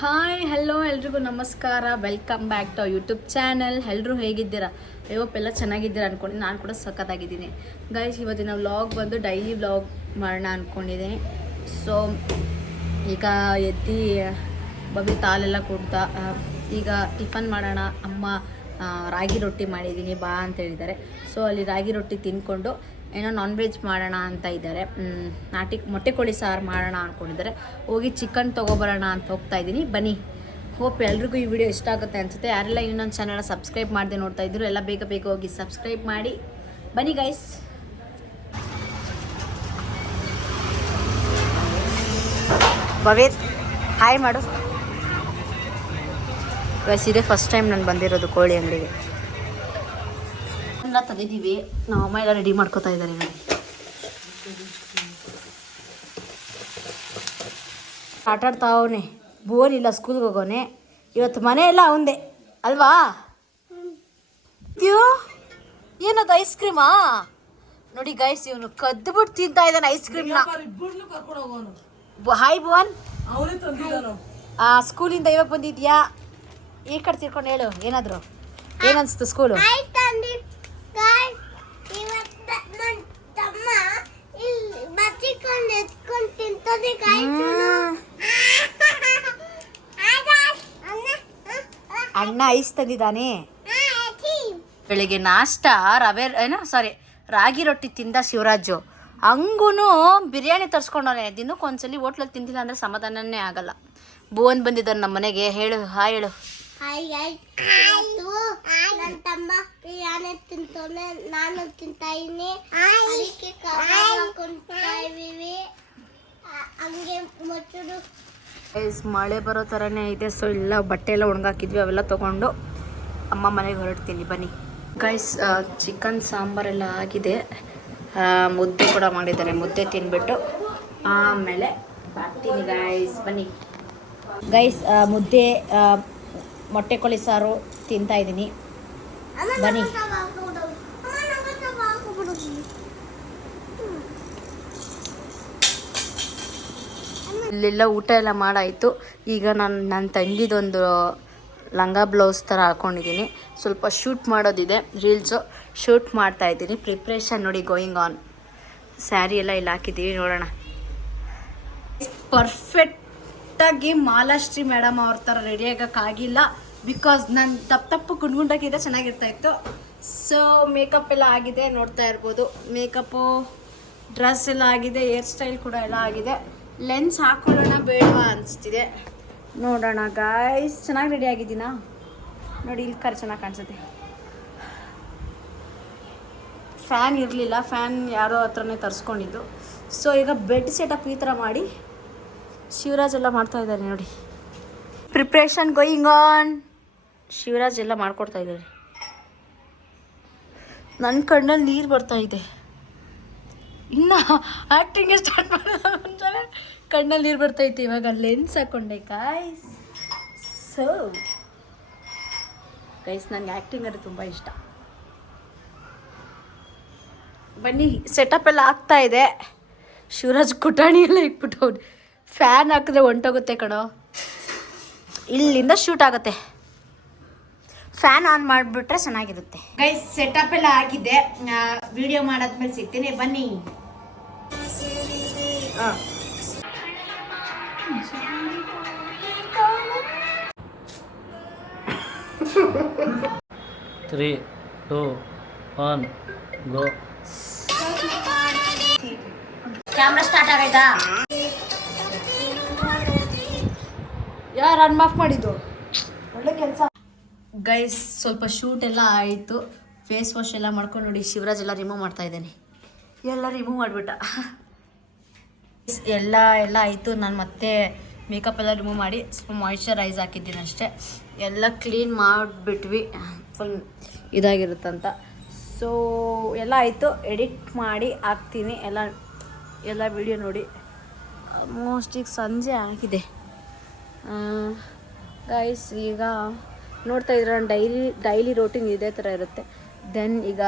Hi hello ಎಲ್ರಿಗೂ ನಮಸ್ಕಾರ. Welcome back to YouTube channel ಎಲ್ಲರೂ ಹೇಗಿದ್ದೀರಾ? ಎಲ್ಲ ಚೆನ್ನಾಗಿದ್ದೀರಾ ಅಂದ್ಕೊಂಡು ನಾನು ಕೂಡ ಸಖತ್ತಾಗಿದ್ದೀನಿ. ಗೈಸ್ ಇವತ್ತಿನ ವ್ಲಾಗ್ ಬಂದು ಡೈಲಿ ವ್ಲಾಗ್ ಮಾಡೋಣ ಅಂದ್ಕೊಂಡಿದ್ದೀನಿ ಸೊ ಈಗ ಎದ್ದು, ಬಬಿ ತಾಲೆಲ್ಲ ಕೊಡ್ತಾ ಈಗ ಟಿಫನ್ ಮಾಡೋಣ, ಅಮ್ಮ ರಾಗಿ ರೊಟ್ಟಿ ಮಾಡಿದ್ದೀನಿ, ಬಾ ಅಂತ ಹೇಳಿದ್ದಾರೆ. ಸೊ ಅಲ್ಲಿ ರಾಗಿ ರೊಟ್ಟಿ ತಿಂದ್ಕೊಂಡು ಏನೋ ನಾನ್ ವೆಜ್ ಮಾಡೋಣ ಅಂತ ಇದ್ದಾರೆ. ನಾಟಿ, ಮೊಟ್ಟೆ ಕೋಳಿ ಸಾರು ಮಾಡೋಣ ಅಂದ್ಕೊಂಡಿದ್ದಾರೆ ಹೋಗಿ ಚಿಕನ್ ತೊಗೊಬರೋಣ ಅಂತ ಹೋಗ್ತಾ ಇದ್ದೀನಿ. ಬನ್ನಿ. ಹೋಪ್ ಎಲ್ರಿಗೂ ಈ ವಿಡಿಯೋ ಇಷ್ಟ ಆಗುತ್ತೆ ಅನಿಸುತ್ತೆ. ಯಾರೆಲ್ಲ ಇನ್ನೊಂದು ಚಾನಲ್ ಸಬ್ಸ್ಕ್ರೈಬ್ ಮಾಡದೆ ನೋಡ್ತಾ ಇದ್ರು ಎಲ್ಲ ಬೇಗ ಬೇಗ ಹೋಗಿ ಸಬ್ಸ್ಕ್ರೈಬ್ ಮಾಡಿ. ಬನ್ನಿ ಗೈಸ್ ಭವೇತ್ ಹಾಯ್ ಮಾಡು. ಗೈಸ್ ಇದೇ ಫಸ್ಟ್ ಟೈಮ್ ನಾನು ಬಂದಿರೋದು ಕೋಳಿ ಅಂಗಡಿಗೆ. ಎಲ್ಲ ತಂದಿದ್ದೀವಿ ನಮ್ಮ ಅಮ್ಮ ಎಲ್ಲ ರೆಡಿ ಮಾಡ್ಕೋತಾ ಇದ್ದಾರೆ ನೋಡಿ ಆಟ ಅವನೇ. ಬೋರ್ ಇಲ್ಲ ಸ್ಕೂಲ್ಗೆ ಹೋಗೋನೆ. ಇವತ್ತು ಮನೆ ಎಲ್ಲ ಅವಂದೆ. ಅಲ್ವಾ? ಏನದು ಐಸ್ ಕ್ರೀಮಾ ನೋಡಿ ಗೈಸ್ ಇವನು ಕದ್ದು ಬಿಟ್ಟು ತಿಂತಾ ಇದ್ದಾನೆ ಐಸ್ ಕ್ರೀಮ್ನ ಹಾಯ್ ಭುವನ್. ಆ ಸ್ಕೂಲಿಂದ ಇವಾಗ ಬಂದಿದ್ಯಾ? ಈ ಕಡೆ ತಿರ್ಕೊಂಡು ಹೇಳು ಏನಾದ್ರು? ಏನನ್ಸ್ತು ಸ್ಕೂಲು ಅಣ್ಣ ಐಸ್ ತಂದಿದ್ದಾನೆ. ಬೆಳಿಗ್ಗೆ ನಾಷ್ಟ ರವೆ ಏನೋ ಸಾರಿ ರಾಗಿ ರೊಟ್ಟಿ ತಿಂದ ಶಿವರಾಜು. ಹಂಗೂ ಬಿರಿಯಾನಿ ತರ್ಸ್ಕೊಂಡವನೆ. ದಿನಕ್ಕೆ ಒಂದ್ಸಲಿ ಹೋಟ್ಲಲ್ಲಿ ತಿಂದಿಲ್ಲ ಅಂದರೆ ಸಮಾಧಾನನೇ ಆಗಲ್ಲ. ಭುವನ್ ಬಂದಿದ್ದಾನೆ ನಮ್ಮ ಮನೆಗೆ ಹೇಳು ಹಾ ಹೇಳು. ನನ್ನ ತಮ್ಮ ತಿಂತಾನೆ ನಾನು ತಿಂತಾ ಅದಕ್ಕೆ ಹಾಕೊಂತಾ ಹಂಗೆ ಮೊಸರು ಮಳೆ ಬರೋ ಥರನೇ ಇದೆ. ಸೊ ಎಲ್ಲ ಬಟ್ಟೆ ಎಲ್ಲ ಒಣಗಾಕಿದ್ವಿ. ಅವೆಲ್ಲ ತೊಗೊಂಡು ಅಮ್ಮ ಮನೆಗೆ ಹೊರಡ್ತೀನಿ. ಬನ್ನಿ. ಗೈಸ್ ಚಿಕನ್ ಸಾಂಬಾರೆಲ್ಲ ಆಗಿದೆ. ಮುದ್ದೆ ಕೂಡ ಮಾಡಿದ್ದಾರೆ. ಮುದ್ದೆ ತಿನ್ಬಿಟ್ಟು ಆಮೇಲೆ ಬರ್ತೀನಿ ಗೈಸ್ ಬನ್ನಿ. ಗೈಸ್ ಮುದ್ದೆ ಮೊಟ್ಟೆ ಕೋಳಿ ಸಾರು ತಿಂತಾ ಇದ್ದೀನಿ. ಅಮ್ಮ ಬನ್ನಿ. ಇಲ್ಲೆಲ್ಲ ಊಟ ಎಲ್ಲ ಮಾಡಾಯಿತು. ಈಗ ನಾನು ನನ್ನ ತಂಗಿದೊಂದು ಲಂಗ ಬ್ಲೌಸ್ ಥರ ಹಾಕೊಂಡಿದ್ದೀನಿ. ಸ್ವಲ್ಪ ಶೂಟ್ ಮಾಡೋದಿದೆ, ರೀಲ್ಸು. ಶೂಟ್ ಮಾಡ್ತಾ ಇದ್ದೀನಿ. ಪ್ರಿಪ್ರೇಷನ್ ನೋಡಿ ಗೋಯಿಂಗ್ ಆನ್. ಸ್ಯಾರಿ ಎಲ್ಲ ಇಲ್ಲಿ ಹಾಕಿದ್ದೀವಿ, ನೋಡೋಣ. ಪರ್ಫೆಕ್ಟಾಗಿ ಮಾಲಾಶ್ರೀ ಮೇಡಮ್ ಅವ್ರ ಥರ ರೆಡಿಯಾಗೋಕ್ಕಾಗಿಲ್ಲ ಬಿಕಾಸ್ ನಾನು ತಪ್ಪು ತಪ್ಪು ಗುಂಡ್ಗುಂಡಾಗಿದ್ದರೆ ಚೆನ್ನಾಗಿರ್ತಾ ಇತ್ತು. ಸೊ ಮೇಕಪ್ ಎಲ್ಲ ಆಗಿದೆ, ನೋಡ್ತಾ ಇರ್ಬೋದು. ಮೇಕಪ್ಪು ಡ್ರೆಸ್ ಎಲ್ಲ ಆಗಿದೆ ಹೇರ್ ಸ್ಟೈಲ್ ಕೂಡ ಎಲ್ಲ ಆಗಿದೆ. ಲೆನ್ಸ್ ಹಾಕೊಳ್ಳೋಣ ಬೇಡವಾ ಅನಿಸ್ತಿದೆ. ನೋಡೋಣ ಗಾಯ್ಸ್ ಚೆನ್ನಾಗಿ ರೆಡಿ ಆಗಿದ್ದೀನಾ? ನೋಡಿ, ಇಲ್ಲಿ ಕರ್ ಚೆನ್ನಾಗಿ ಕಾಣಿಸುತ್ತೆ. ಫ್ಯಾನ್ ಇರಲಿಲ್ಲ. ಫ್ಯಾನ್ ಯಾರೋ ಹತ್ರನೇ ತರಿಸ್ಕೊಂಡಿದ್ದು. ಸೊ ಈಗ ಬೆಡ್ ಸೆಟಪ್ ಈ ಥರ ಮಾಡಿ ಶಿವರಾಜ್ ಎಲ್ಲ ಮಾಡ್ತಾ ಇದ್ದಾರೆ ನೋಡಿ. ಪ್ರಿಪ್ರೇಷನ್ ಗೋಯಿಂಗ್ ಆನ್ ಶಿವರಾಜ್ ಎಲ್ಲ ಮಾಡ್ಕೊಡ್ತಾ ಇದ್ದಾರೆ. ನನ್ನ ಕಣ್ಣಲ್ಲಿ ನೀರು ಬರ್ತಾ ಇದೆ. ಇನ್ನು ಆ್ಯಕ್ಟಿಂಗ್ ಸ್ಟಾರ್ಟ್ ಮಾಡಿದ್ರೆ ಕಣ್ಣಲ್ಲಿ ನೀರು ಬರ್ತಾ ಇತ್ತು ಇವಾಗ ಲೆನ್ಸ್ ಹಾಕೊಂಡೆ ಕಾಯ್ಸ್ ಸೊ ಗೈಸ್ ನನಗೆ ಆ್ಯಕ್ಟಿಂಗ್ ಅಂದರೆ ತುಂಬ ಇಷ್ಟ. ಬನ್ನಿ ಸೆಟಪ್ ಎಲ್ಲ ಆಗ್ತಾ ಇದೆ. ಶಿವರಾಜ್ ಕುಟಾಣಿ ಎಲ್ಲ ಇಟ್ಬಿಟ್ಟು ಫ್ಯಾನ್ ಹಾಕಿದ್ರೆ ಹೊಂಟೋಗುತ್ತೆ ಕಣೋ. ಇಲ್ಲಿಂದ ಶೂಟ್ ಆಗುತ್ತೆ. ಫ್ಯಾನ್ ಆನ್ ಮಾಡಿಬಿಟ್ರೆ ಚೆನ್ನಾಗಿರುತ್ತೆ. ಗೈಸ್ ಸೆಟಪ್ ಎಲ್ಲ ಆಗಿದೆ. ವಿಡಿಯೋ ಮಾಡಾದ್ಮೇಲೆ ಸಿಗ್ತೀನಿ. ಬನ್ನಿ. Three two one go camera start ಆಗೈತಾ? ಯಾರು ರನ್ ಮಾಫ್ ಮಾಡಿದ್ದು? ಒಳ್ಳೆ ಕೆಲಸ. ಗೈಸ್ ಸ್ವಲ್ಪ ಶೂಟ್ ಎಲ್ಲ ಆಯಿತು. ಫೇಸ್ ವಾಶ್ ಎಲ್ಲ ಮಾಡ್ಕೊಂಡು ನೋಡಿ ಶಿವರಾಜ್ ಎಲ್ಲ ರಿಮೂವ್ ಮಾಡ್ತಾ ಇದ್ದೇನೆ. ಎಲ್ಲ ರಿಮೂವ್ ಮಾಡಿಬಿಟ್ಟ. ಎಲ್ಲ ಎಲ್ಲ ಆಯಿತು. ನಾನು ಮತ್ತೆ ಮೇಕಪ್ ಎಲ್ಲ ರಿಮೂವ್ ಮಾಡಿ ಸ್ವಲ್ಪ ಮಾಯಿಶ್ಚರೈಸ್ ಹಾಕಿದ್ದೀನಿ ಅಷ್ಟೇ. ಎಲ್ಲ ಕ್ಲೀನ್ ಮಾಡಿಬಿಟ್ವಿ. ಫುಲ್ ಇದಾಗಿರುತ್ತಂತ. ಸೊ ಎಲ್ಲ ಆಯಿತು. ಎಡಿಟ್ ಮಾಡಿ ಹಾಕ್ತೀನಿ. ಎಲ್ಲ ಎಲ್ಲ ವಿಡಿಯೋ ನೋಡಿ. ಆಲ್ಮೋಸ್ಟ್ ಈಗ ಸಂಜೆ ಆಗಿದೆ. ಗೈಸ್ ಈಗ ನೋಡ್ತಾ ಇದ್ರೆ ಡೈಲಿ ಡೈಲಿ ರೋಟೀನ್ ಇದೇ ಥರ ಇರುತ್ತೆ. ದೆನ್ ಈಗ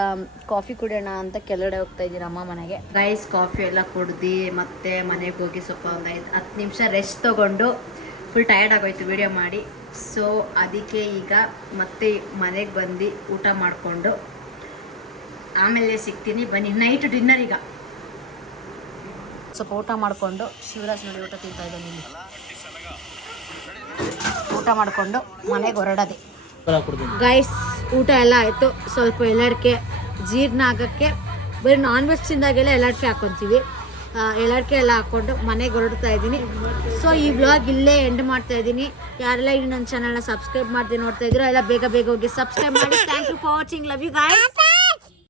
ಕಾಫಿ ಕುಡಿಯೋಣ ಅಂತ ಕೆಳಗಡೆ ಹೋಗ್ತಾ ಇದ್ದೀನಿ ಅಮ್ಮ ಮನೆಗೆ. ರೈಸ್ ಕಾಫಿ ಎಲ್ಲ ಕುಡ್ದು ಮತ್ತೆ ಮನೆಗೆ ಹೋಗಿ ಸ್ವಲ್ಪ ಒಂದು ಐದು ಹತ್ತು ನಿಮಿಷ ರೆಸ್ಟ್ ತೊಗೊಂಡು ಫುಲ್ ಟಯರ್ಡ್ ಆಗೋಯ್ತು ವೀಡಿಯೋ ಮಾಡಿ. ಸೊ ಅದಕ್ಕೆ ಈಗ ಮತ್ತೆ ಮನೆಗೆ ಬಂದು ಊಟ ಮಾಡಿಕೊಂಡು ಆಮೇಲೆ ಸಿಗ್ತೀನಿ. ಬನ್ನಿ ನೈಟ್ ಡಿನ್ನರ್ ಈಗ. ಸ್ವಲ್ಪ ಊಟ ಮಾಡಿಕೊಂಡು ಶಿವರಾಜ್ ನೋಡಿ ಊಟ ತಿಂತಾ ಇದ್ದಾನೆ ಊಟ ಮಾಡಿಕೊಂಡು ಮನೆಗೆ ಹೊರಡೋದೆ. ಗೈಸ್ ಊಟ ಎಲ್ಲ ಆಯಿತು. ಸ್ವಲ್ಪ ಎಲ್ಲಡಿಕೆ ಜೀರ್ಣ ಆಗೋಕ್ಕೆ ಬರೀ ನಾನ್ ವೆಜ್ ತಿಂದಾಗೆಲ್ಲ ಎಲ್ಲಡಿಕೆ ಹಾಕ್ಕೊತೀವಿ ಎಲ್ಲಡಿಕೆ ಎಲ್ಲ ಹಾಕ್ಕೊಂಡು ಮನೆಗೆ ಹೊರಡ್ತಾ ಇದ್ದೀನಿ. ಸೊ ಈ ವ್ಲಾಗ್ ಇಲ್ಲೇ ಎಂಡ್ ಮಾಡ್ತಾ ಇದ್ದೀನಿ. ಯಾರೆಲ್ಲ ಇನ್ನು ನನ್ನ ಚಾನಲ್ನ ಸಬ್ಸ್ಕ್ರೈಬ್ ಮಾಡ್ದೆ ನೋಡ್ತಾ ಇದ್ದೀರೋ ಎಲ್ಲ ಬೇಗ ಬೇಗ ಹೋಗಿ ಸಬ್ಸ್ಕ್ರೈಬ್ ಮಾಡಿ. Thank you for watching love you guys